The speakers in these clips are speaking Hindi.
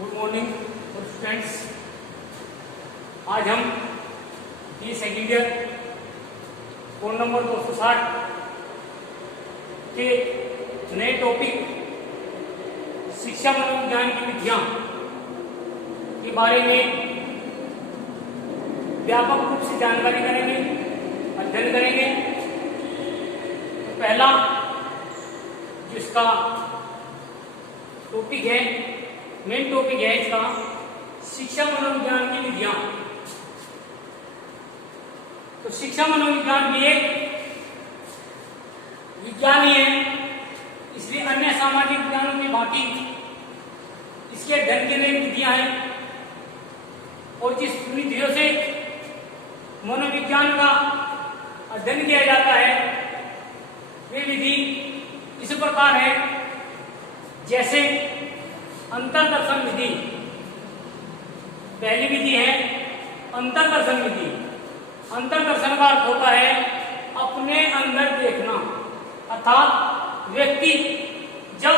Good morning students. आज हम B second year code number 260 के नए टॉपिक शिक्षा मनोविज्ञान की विधियां के बारे में व्यापक रूप से जानकारी करेंगे, अध्ययन करेंगे। तो पहला जिसका टॉपिक है, मेन टॉपिक है इसका शिक्षा मनोविज्ञान की विधियां। तो शिक्षा मनोविज्ञान भी एक विज्ञान ही है, इसलिए अन्य सामाजिक विज्ञानों की भांति इसके अध्ययन के लिए विधियां हैं और जिस विधियों से मनोविज्ञान का अध्ययन किया जाता है वे विधि इस प्रकार है। जैसे अंतर्दर्शन विधि, पहली विधि है अंतर्दर्शन विधि। अंतर्दर्शन का अर्थ होता है अपने अंदर देखना, अर्थात व्यक्ति जब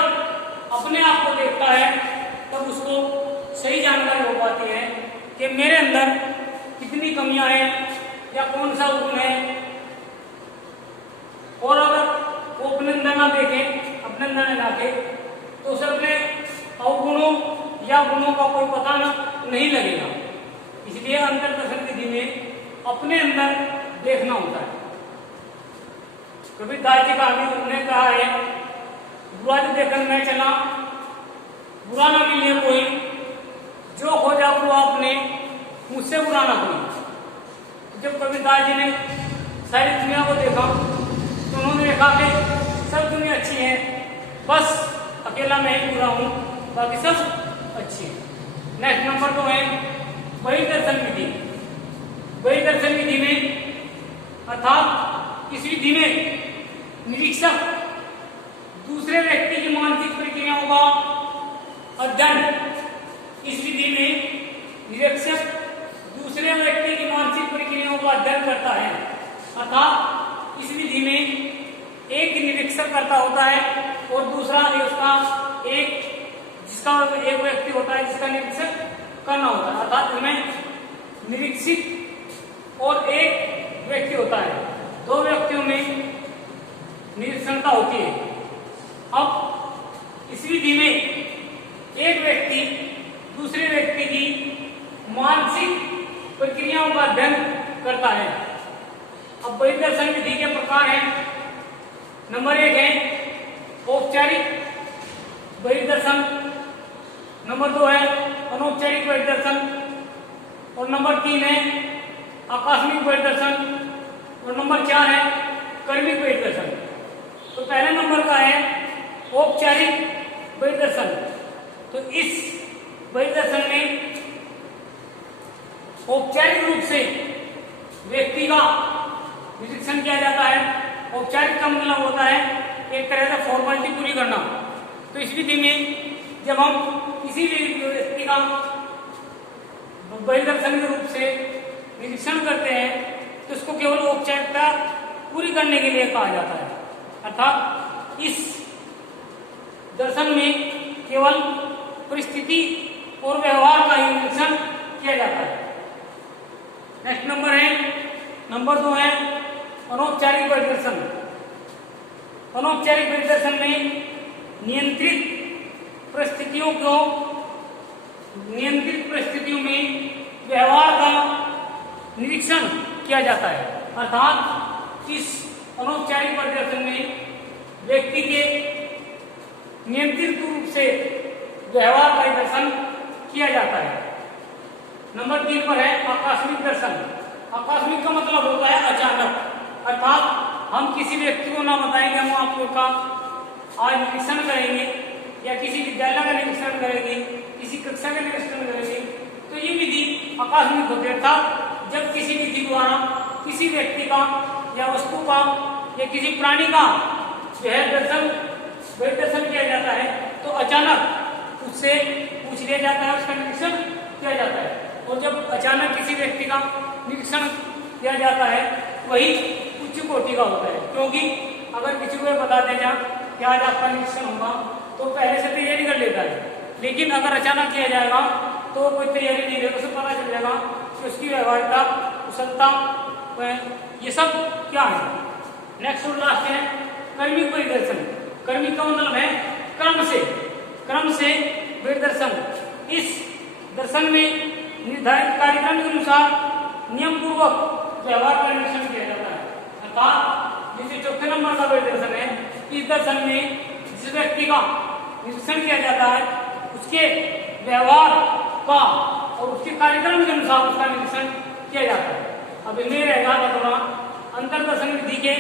अपने आप को देखता है तब उसको सही जानकारी हो पाती है कि मेरे अंदर कितनी कमियां हैं या कौन सा गुण है। और अगर वो अपने अंदर ना देखे, अपने अंदर ना देखे तो उसे अपने अवगुणों या गुणों का कोई पता नहीं लगेगा। इसलिए अंतर्दर्शन विधि में अपने अंदर देखना होता है। कबीरदास जी का भी उन्होंने कहा है, बुरा जो देखकर मैं चला, बुरा ना मिले कोई, जो खोजा वो आपने, मुझसे बुरा ना कोई। जब कबीरदास जी ने सारी दुनिया को देखा तो उन्होंने देखा कि सब दुनिया अच्छी है, बस अकेला मैं ही बुरा हूं, बाकी सब अच्छी है। नेक्स्ट नंबर 2 है बहिर्दर्शन विधि। बहिर्दर्शन विधि में अर्थात इस विधि में निरीक्षक दूसरे व्यक्ति की मानसिक प्रक्रियाओं का अध्ययन, इस विधि में निरीक्षक दूसरे व्यक्ति की मानसिक प्रक्रियाओं का अध्ययन करता है। अर्थात इस विधि में एक निरीक्षक करता होता है और दूसरा उसका जिसका एक व्यक्ति होता है जिसका निरीक्षण करना होता है। अर्थात इसमें निरीक्षक और एक व्यक्ति होता है, दो व्यक्तियों में निरीक्षणता होती है। अब इस विधि में एक व्यक्ति दूसरे व्यक्ति की मानसिक प्रक्रियाओं का अध्ययन करता है। अब बहिर्दर्शन विधि के प्रकार हैं। नंबर 1 है औपचारिक बहिर्दर्शन, नंबर 2 है अनौपचारिक बहिर्दर्शन और नंबर 3 है आकस्मिक बहिर्दर्शन और नंबर 4 है कर्मिक बहिर्दर्शन। तो पहले नंबर का है औपचारिक बहिर्दर्शन। तो इस बहिर्दर्शन में औपचारिक रूप से व्यक्ति का निरीक्षण किया जाता है। औपचारिक का मतलब होता है एक तरह से फॉर्मेलिटी पूरी करना। तो इस विधि में जब हम किसी भी व्यक्ति का बहिर्दर्शन के रूप से निरीक्षण करते हैं तो उसको केवल औपचारिकता पूरी करने के लिए कहा जाता है। अर्थात इस दर्शन में केवल परिस्थिति और व्यवहार का ही निरीक्षण किया जाता है। नेक्स्ट नंबर 2 है अनौपचारिक बहिर्दर्शन। अनौपचारिक बहिर्दर्शन में नियंत्रित परिस्थितियों में व्यवहार का निरीक्षण किया जाता है। अर्थात इस अनौपचारिक बहिर्दर्शन में व्यक्ति के नियंत्रित रूप से व्यवहार का दर्शन किया जाता है। नंबर 3 पर है आकस्मिक दर्शन। आकस्मिक का मतलब होता है अचानक। अर्थात हम किसी व्यक्ति को ना बताएंगे हम आपका आज निरीक्षण करेंगे या किसी विद्यालय का निरीक्षण करेंगे, किसी कक्षा का निरीक्षण करेंगे, तो ये विधि आकस्मिक होती है। अर्थात जब किसी विधि द्वारा किसी व्यक्ति का या वस्तु का या किसी प्राणी का जो है बहिर्दर्शन किया जाता है तो अचानक उससे पूछ लिया जाता है, उसका निरीक्षण किया जाता है। और जब अचानक किसी व्यक्ति का निरीक्षण किया जाता है वही उच्च कोटि का होता है। क्योंकि अगर किसी को बता दें कि आज आपका निरीक्षण होगा तो पहले से तैयारी कर लेता है। लेकिन अगर अचानक किया जाएगा तो कोई तैयारी नहीं रहेगी, उसे पता चल जाएगा कि उसकी व्यवहारिकता, कुशलता, ये सब क्या है। नेक्स्ट और लास्ट है कर्मिक परिदर्शन। कर्मिक का मतलब है क्रम से परिदर्शन। इस दर्शन में निर्धारित कार्यक्रम के अनुसार नियम पूर्वक व्यवहार का निरीक्षण किया जाता है। अर्थात जैसे चौथे नंबर का परिदर्शन है, इस दर्शन में जिस व्यक्ति का निरीक्षण किया जाता है उसके व्यवहार का और उसके कार्यक्रम के अनुसार उसका निरीक्षण किया जाता है। अब इनमें रहेगा थोड़ा अंतर्दर्शन विधि के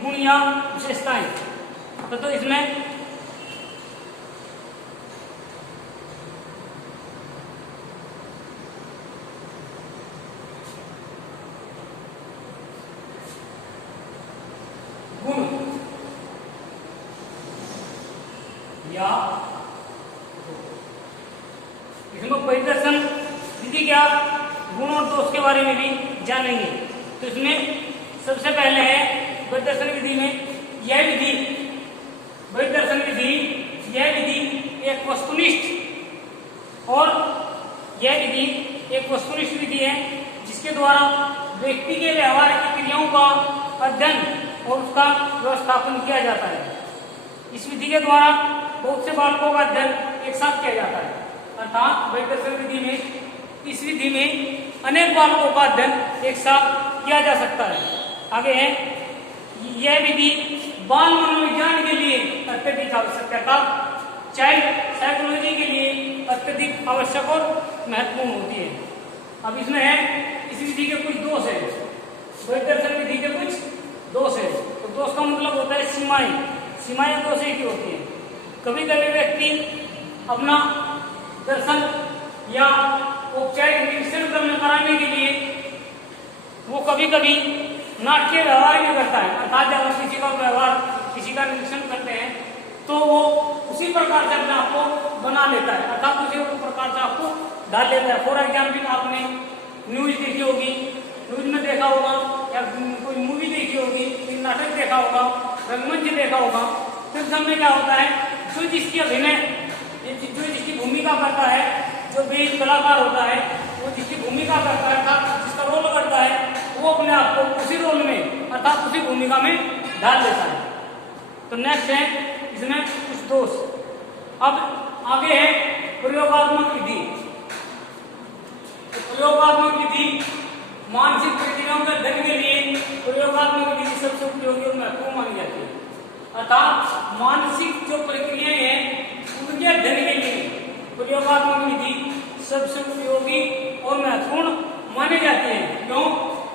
गुण या विशेषताएं। तो इसमें गुण या इसमें परिदर्शन विधि क्या गुण और दोष के बारे में भी जानेंगे। तो इसमें सबसे पहले है परिदर्शन विधि में यह विधि एक वस्तुनिष्ठ और यह विधि एक वस्तुनिष्ठ विधि है जिसके द्वारा व्यक्ति के व्यवहार की क्रियाओं का अध्ययन और उसका व्यवस्थापन किया जाता है। इस विधि के द्वारा बहुत से बालकों का अध्ययन एक साथ किया जाता है। अर्थात परिदर्शन विधि में इस विधि में अनेक बालकों का अध्ययन एक साथ किया जा सकता है। आगे है यह विधि बाल मनोविज्ञान के लिए अत्यधिक आवश्यक है, चाइल्ड साइकोलॉजी के लिए अत्यधिक आवश्यक और महत्वपूर्ण होती है। अब इसमें है इस विधि के कुछ दोष है, परिदर्शन विधि के कुछ दोष है। तो दोष का मतलब होता है सीमाएं दोष की होती है। कभी कभी व्यक्ति अपना दर्शन या औपचारिक निरीक्षण कराने के लिए वो कभी कभी नाटकीय व्यवहार भी करता है। अर्थात जब हम किसी का व्यवहार, किसी का निरीक्षण करते हैं तो वो उसी प्रकार से अपने आप को बना लेता है, अर्थात उसी प्रकार से आपको डाल लेता है। फॉर एग्जाम्पल आपने न्यूज देखी होगी, न्यूज में देखा होगा, या कोई मूवी देखी होगी, कोई नाटक देखा होगा, रंगमंच देखा होगा। फिर समय क्या होता है, जो जिसकी अभिनय, जो जिसकी भूमिका करता है, जो भी कलाकार होता है वो जिसकी भूमिका करता है अर्थात जिसका रोल करता है वो अपने आप को उसी रोल में अर्थात उसी भूमिका में डाल देता है। तो नेक्स्ट है इसमें कुछ दोष। अब आगे है प्रयोगात्मक विधि। प्रयोगात्मक विधि मानसिक प्रक्रियाओं के अध्ययन के लिए प्रयोगात्मक विधि सबसे उपयोगी और महत्वपूर्ण मानी जाती है। अर्थात मानसिक जो प्रक्रियाएं हैं उनके अध्ययन के लिए प्रयोगात्मक विधि सबसे उपयोगी और महत्वपूर्ण मानी जाती है। क्यों?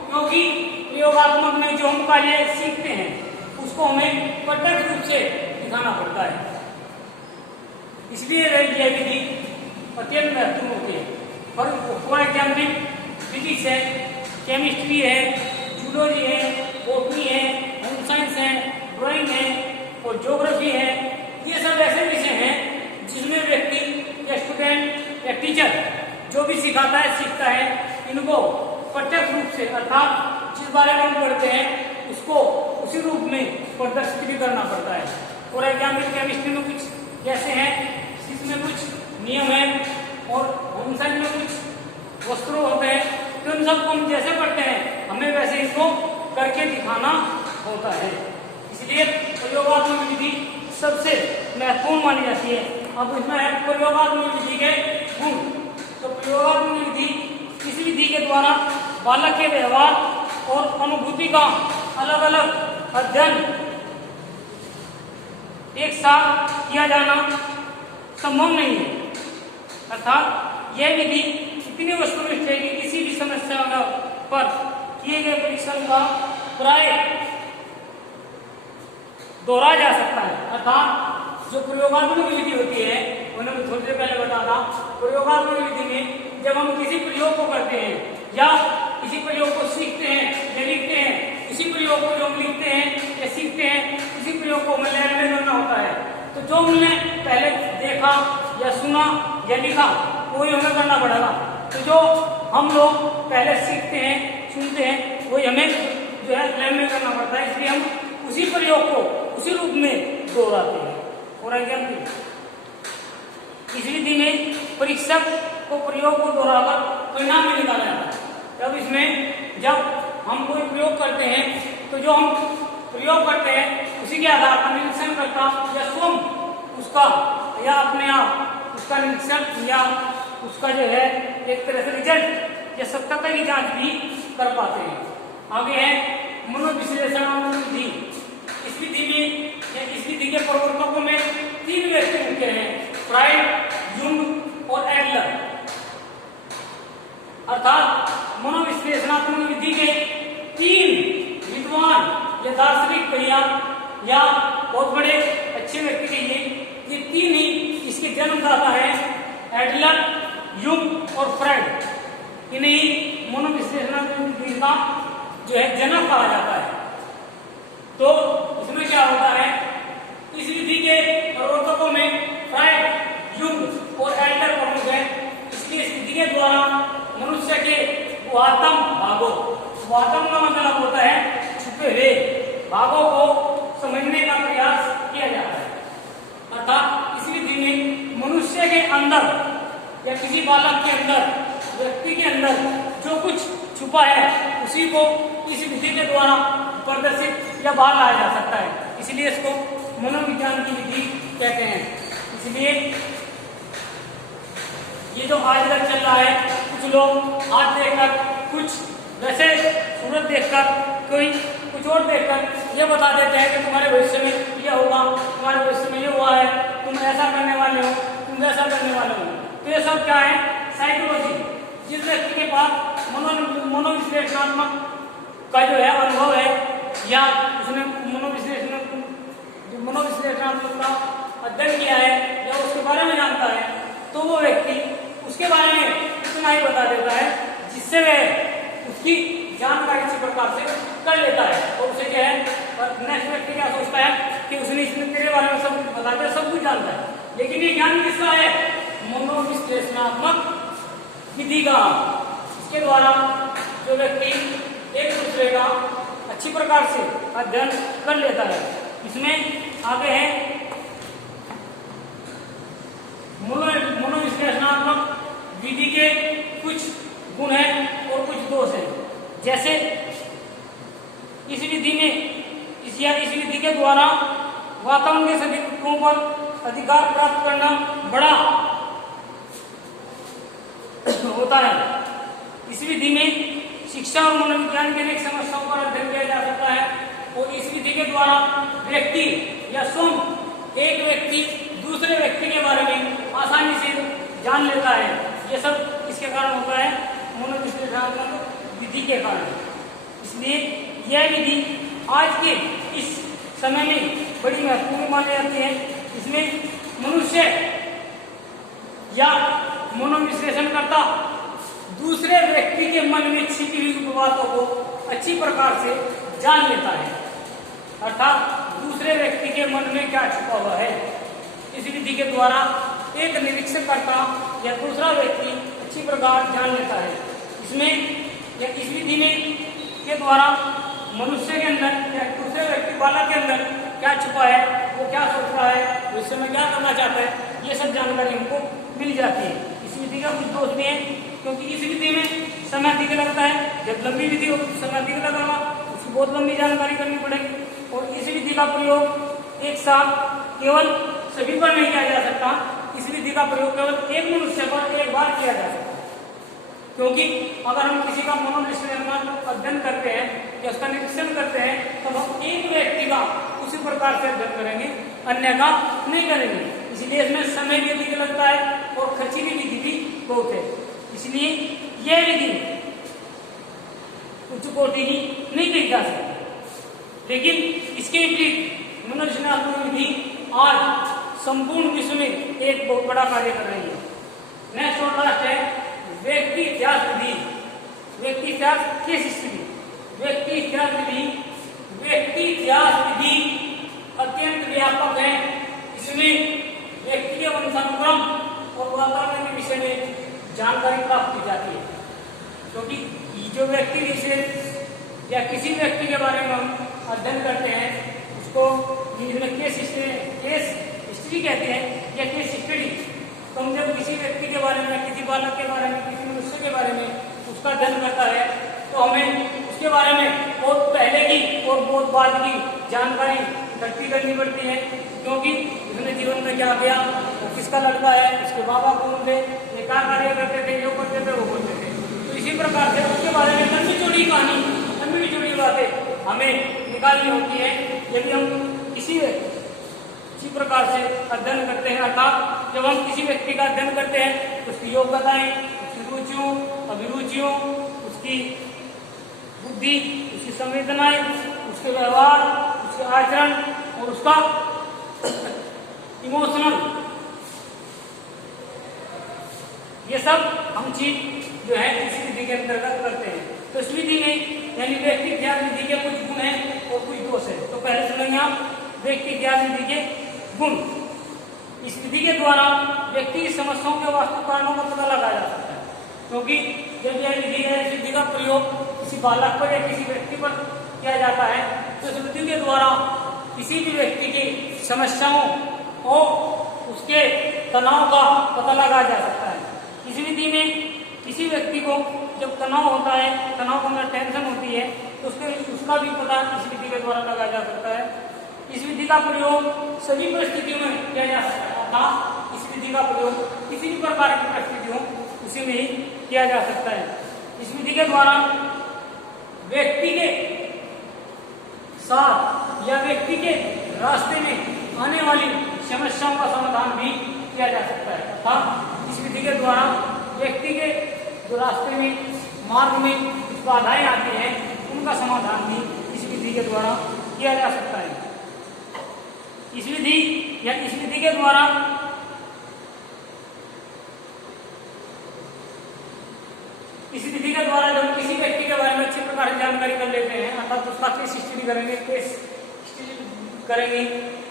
क्योंकि प्रयोगात्मक में जो हम कार्य सीखते हैं उसको हमें प्रत्यक्ष रूप से दिखाना पड़ता है, इसलिए यह विधि अत्यंत महत्वपूर्ण होती है। फॉर एग्जाम्पल फिजिक्स है, केमिस्ट्री है, जूलॉजी है, बॉटनी है, होम साइंस है, ड्राइंग है और ज्योग्राफी है। ये सब ऐसे विषय हैं जिसमें व्यक्ति या स्टूडेंट या टीचर जो भी सिखाता है, सीखता है, इनको प्रत्यक्ष रूप से अर्थात जिस बारे में हम पढ़ते हैं उसको उसी रूप में प्रदर्शित भी करना पड़ता है। फॉर एग्जाम्पल केमिस्ट्री में कुछ कैसे हैं, इसमें कुछ नियम है और होम साइंस में कुछ वस्त्र होते हैं। तो इन सबको हम जैसे पढ़ते हैं हमें वैसे इसको करके दिखाना होता है, इसलिए प्रयोगात्मक विधि सबसे महत्वपूर्ण मानी जाती है। अब इसमें है प्रयोगात्मक विधि के गुण। तो प्रयोगात्मक विधि इस विधि के द्वारा बालक के व्यवहार और अनुभूति का अलग अलग अध्ययन एक साथ किया जाना संभव नहीं है। अर्थात यह विधि इतनी वस्तुनिष्ठ है कि किसी भी समस्या पर किए गए परीक्षण का प्राय दोहराया जा सकता है। अर्थात जो प्रयोगात्मक विधि होती है उन्होंने थोड़ी देर पहले बताया था, प्रयोगात्मक विधि में जब हम किसी प्रयोग को करते हैं या किसी प्रयोग को सीखते हैं या लिखते हैं, इसी प्रयोग को जो हम लिखते हैं या सीखते हैं इसी प्रयोग को हमें लैब में करना होता है। तो जो हमने पहले देखा या सुना या लिखा वही हमें करना पड़ेगा। तो जो हम लोग पहले सीखते हैं, सुनते हैं, वही हमें जो है लैब में करना पड़ता है, इसलिए हम उसी प्रयोग को उसी रूप में दोहराते हैं। फॉर एग्जाम्पल इस विधि में परीक्षक को प्रयोग को दोहराकर परिणाम में निकाला जाता है। तब इसमें जब हम कोई प्रयोग करते हैं तो जो हम प्रयोग करते हैं उसी के आधार पर निरीक्षण करता या स्वयं उसका या अपने आप उसका निरीक्षण या उसका जो है एक तरह से रिजल्ट या सत्यता की जांच भी कर पाते हैं। आगे है मनोविश्लेषण विधि। इस विधि में या इस विधि के प्रवर्तकों में 3 व्यक्ति मुख्य हैं, फ्राइड, जुंग और एडलर। अर्थात मनोविश्लेषणात्मक विधि के 3 विद्वान या दार्शनिक कहिया या बहुत बड़े अच्छे व्यक्ति कहिए, ये 3 ही इसके जन्मदाता है, एडलर, युंग और फ्राइड। इन्हें मनोविश्लेषणात्मक विधि का जो है जनक कहा जाता है। तो इसमें क्या होता है, इस विधि के प्रवर्तकों में फ्राइड, युंग और एडलर प्रमुख है। इसलिए इस विधि के द्वारा मनुष्य के गुहात्म भागों, गुहात्म का मतलब होता है छुपे हुए भागों को समझने का प्रयास किया जाता है। अर्थात इस विधि में मनुष्य के अंदर या किसी बालक के अंदर, व्यक्ति के अंदर जो कुछ छुपा है उसी को इस विधि के द्वारा प्रदर्शित या बाहर लाया जा सकता है। इसलिए इसको मनोविज्ञान की विधि कहते हैं। इसलिए ये जो आज तक चल रहा है, कुछ लोग हाथ देखकर, कुछ वैसे सूरत देखकर, कोई कुछ और देखकर ये बता देते हैं कि तुम्हारे भविष्य में यह होगा, तुम्हारे भविष्य में ये हुआ है, तुम ऐसा करने वाले हो, तुम वैसा करने वाले हो। तो ये सब क्या है, साइकोलॉजी। जिस व्यक्ति के पास मनोविश्लेषणात्मक का जो है अनुभव है या उसने मनोविश्लेषणात्मक का अध्ययन किया है या उसके बारे में जानता है, तो वो व्यक्ति उसके बारे में इतना ही बता देता है जिससे वह उसकी जानकारी इसी प्रकार से कर लेता है। और उसे क्या है, नेक्स्ट व्यक्ति क्या सोचता है कि उसने इसमें तेरे बारे में सब कुछ बता दिया, सब कुछ जानता है। लेकिन ये ज्ञान किसका है, मनोविश्लेषणात्मक विधि का। इसके द्वारा जो व्यक्ति एक दूसरे का अच्छी प्रकार से अध्ययन कर लेता है। इसमें आगे है मनोविश्लेषणात्मक विधि के कुछ गुण हैं और कुछ दोष हैं। जैसे इस विधि के द्वारा वातावरण के सभी तत्वों पर अधिकार प्राप्त करना बड़ा होता है। इस विधि में शिक्षा और मनोविज्ञान के अनेक समस्याओं पर अध्ययन किया जा सकता है। और इस विधि के द्वारा व्यक्ति या स्वयं एक व्यक्ति दूसरे व्यक्ति के बारे में आसानी से जान लेता है। ये सब इसके कारण होता है, मनोविश्लेषणात्मक विधि के कारण। इसलिए यह विधि आज के इस समय में बड़ी महत्वपूर्ण मानी जाती है। इसमें मनुष्य या मनोविश्लेषणकर्ता दूसरे व्यक्ति के मन में छिपी हुई बातों को अच्छी प्रकार से जान लेता है। अर्थात दूसरे व्यक्ति के मन में क्या छुपा हुआ है, इस विधि के द्वारा एक निरीक्षणकर्ता या दूसरा व्यक्ति अच्छी प्रकार जान लेता है। इसमें या इस विधि में के द्वारा मनुष्य के अंदर या दूसरे व्यक्ति बालक के अंदर क्या छुपा है, वो क्या सोच रहा है, वो इस समय क्या करना चाहता है, ये सब जानकारी हमको मिल जाती है। इस विधि का कुछ दोष भी है, क्योंकि इस विधि में समय अधिक लगता है। जब लंबी विधि हो तो समय अधिक लगेगा, उसकी बहुत लंबी जानकारी करनी पड़ेगी। और इस विधि का प्रयोग एक साथ केवल सभी पर नहीं किया जा सकता। इस विधि का प्रयोग केवल एक मनुष्य पर एक बार किया जा सकता है। क्योंकि अगर हम किसी का मनोविश्लेषणात्मक अध्ययन करते हैं या उसका निरीक्षण करते हैं, तो हम एक व्यक्ति का उसी प्रकार से अध्ययन करेंगे, अन्य का नहीं करेंगे। इसलिए इसमें समय भी अधिक लगता है और खर्चीली विधि भी बहुत है। इसलिए यह विधि उच्च कोटि की नहीं कही जा सकती। लेकिन इसके विपरीत मनोविश्लेषणात्मक विधि आज संपूर्ण विश्व में एक बहुत बड़ा कार्य कर रही है। नेक्स्ट और लास्ट है व्यक्ति इतिहास विधि। व्यक्ति इतिहास केस स्टडी। व्यक्ति इतिहास विधि, व्यक्ति इतिहास विधि अत्यंत व्यापक है। इसमें व्यक्ति के वंशानुक्रम और वातावरण के विषय में जानकारी प्राप्त की जाती है। क्योंकि जो व्यक्ति विशेष या किसी व्यक्ति के बारे में हम अध्ययन करते हैं, उसको इंग्लिश में केस हिस्ट्री कहते हैं या केस स्टडी। तो हम जब किसी व्यक्ति के बारे में, किसी बालक के बारे में, किसी मनुष्य के बारे में उसका अध्ययन करता है तो हमें उसके बारे में बहुत पहले की और बहुत बाद की जानकारी इकट्ठी करनी पड़ती है, क्योंकि उसने जीवन में क्या किया, वो किसका लड़का है, उसके बाबा कौन थे, ये क्या कार्य करते थे, जो करते थे, वो करते थे। तो इसी प्रकार से उसके बारे में लंबी चौड़ी कहानी, लंबी चौड़ी बातें हमें निकालनी होती है यदि हम किसी प्रकार से अध्ययन करते हैं। अर्थात जब हम किसी व्यक्ति का अध्ययन करते हैं तो उसकी योग्यताएं, उसकी रुचियों, अभिरुचियों, उसकी बुद्धि, उसकी संवेदनाएं, उसके व्यवहार, उसके आचरण और उसका इमोशनल, ये सब हम चीज जो है इस विधि के अंतर्गत करते हैं। तो इस विधि में यानी व्यक्ति ज्ञान विधि के कुछ गुण हैं और कुछ दोष है। तो पहले सुनेंगे आप व्यक्ति ज्ञान विधि के गुण। इस विधि के द्वारा व्यक्ति की समस्याओं के वास्तविक कारणों का पता लगाया जा सकता है, क्योंकि जब यह विधि है, इस विधि का प्रयोग किसी बालक पर या किसी व्यक्ति पर किया जाता है तो इस विधि के द्वारा किसी भी व्यक्ति की समस्याओं और उसके तनाव का पता लगाया जा सकता है। इस विधि में किसी व्यक्ति को जब तनाव होता है, तनाव में टेंशन होती है, तो उसका भी पता इस विधि के द्वारा लगाया जा सकता है। इस विधि का प्रयोग सभी परिस्थितियों में किया जा सकता है। इस विधि का प्रयोग किसी भी प्रकार की परिस्थितियों उसी में ही किया जा सकता है। इस विधि के द्वारा व्यक्ति के साथ या व्यक्ति के रास्ते में आने वाली समस्याओं का समाधान भी किया जा सकता है। अर्थात इस विधि के द्वारा व्यक्ति के जो रास्ते में, मार्ग में कुछ बाधाएं आती हैं, उनका समाधान भी इस विधि के द्वारा किया जा सकता है। इस विधि या इस विधि के द्वारा जब किसी व्यक्ति के बारे में अच्छी प्रकार से जानकारी कर लेते हैं, अर्थात उसका केस स्टडी करेंगे,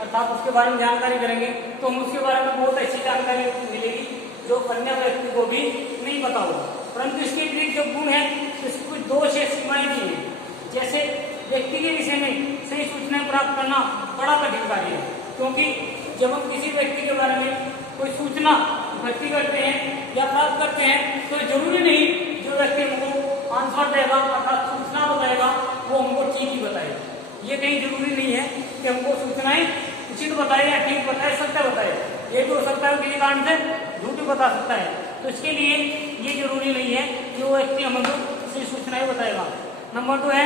अर्थात उसके बारे में जानकारी करेंगे, तो हम उसके बारे में बहुत अच्छी जानकारी मिलेगी जो अन्य व्यक्ति को भी नहीं पता होगा। परंतु इसके लिए जो गुण है, इसकी कुछ दोष है, सीमाएं भी है। जैसे व्यक्ति के विषय में सही सूचनाएं प्राप्त करना बड़ा कठिन कार्य है, क्योंकि जब हम किसी व्यक्ति के बारे में कोई सूचना इकट्ठी करते हैं या प्राप्त करते हैं तो जरूरी नहीं जो व्यक्ति हमको आंसर देगा, अर्थात सूचना बताएगा, वो हमको ठीक ही बताएगा। ये कहीं जरूरी नहीं है कि हमको सूचनाएं उचित बताए या ठीक बताए, सत्य बताए। ये भी हो सकता है किसी कारण से झूठ बता सकता है। तो इसके लिए ये जरूरी नहीं है कि वो व्यक्ति हमको सही सूचनाएं बताएगा। नंबर 2 है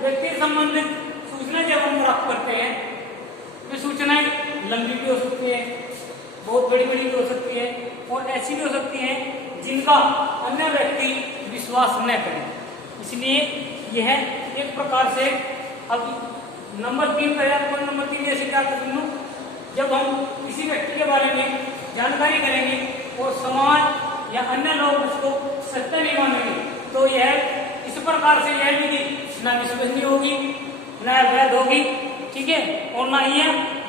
व्यक्ति संबंधित सूचना जब हम प्राप्त करते हैं तो सूचनाएं लंबी भी हो सकती है, बहुत बड़ी बड़ी भी हो सकती है और ऐसी भी हो सकती है जिनका अन्य व्यक्ति विश्वास न करे। इसलिए यह एक प्रकार से, अब नंबर 3 का पॉइंट नंबर 3 ऐसे क्या कर लूँ, जब हम किसी व्यक्ति के बारे में जानकारी करेंगे और समाज या अन्य लोग उसको सत्य नहीं मानेंगे तो यह इस प्रकार से यह विधि न विश्वसनीय होगी, न वैध होगी, ठीक है, और न ही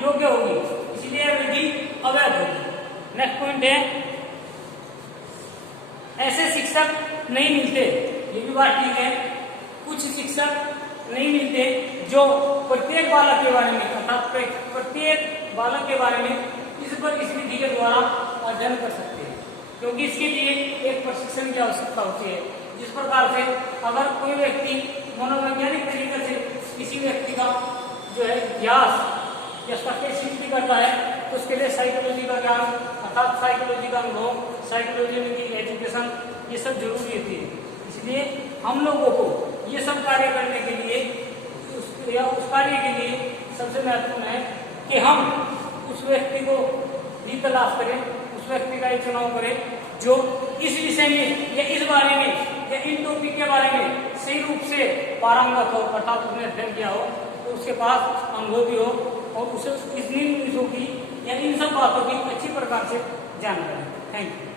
योग्य होगी। इसलिए यह विधि अवैध होगी। नेक्स्ट पॉइंट है ऐसे शिक्षक नहीं मिलते। ये भी बात ठीक है, कुछ शिक्षक नहीं मिलते जो प्रत्येक बालक के बारे में, अर्थात प्रत्येक बालक के बारे में इस विधि के द्वारा अध्ययन कर सकते हैं, क्योंकि इसके लिए एक प्रशिक्षण की आवश्यकता होती है। जिस प्रकार से अगर कोई व्यक्ति मनोवैज्ञानिक तरीके से किसी व्यक्ति का जो है इतिहास या उसका स्टडी करता है तो उसके लिए साइकोलॉजी का ज्ञान, अर्थात साइकोलॉजी का अनुभव, साइकोलॉजी की एजुकेशन, ये सब जरूरी होती है। इसलिए हम लोगों को ये सब कार्य करने के लिए उस कार्य के लिए सबसे महत्वपूर्ण है कि हम उस व्यक्ति को भी तलाश करें, उस व्यक्ति का एक चुनाव करें जो इस विषय में या इस बारे में या इन टॉपिक के बारे में सही रूप से पारंगत हो, अर्थात उसने अध्ययन किया हो, तो उसके पास अनुभव भी हो और उसे इन चीजों की या इन सब बातों की अच्छी प्रकार से जानकारी। Thank you.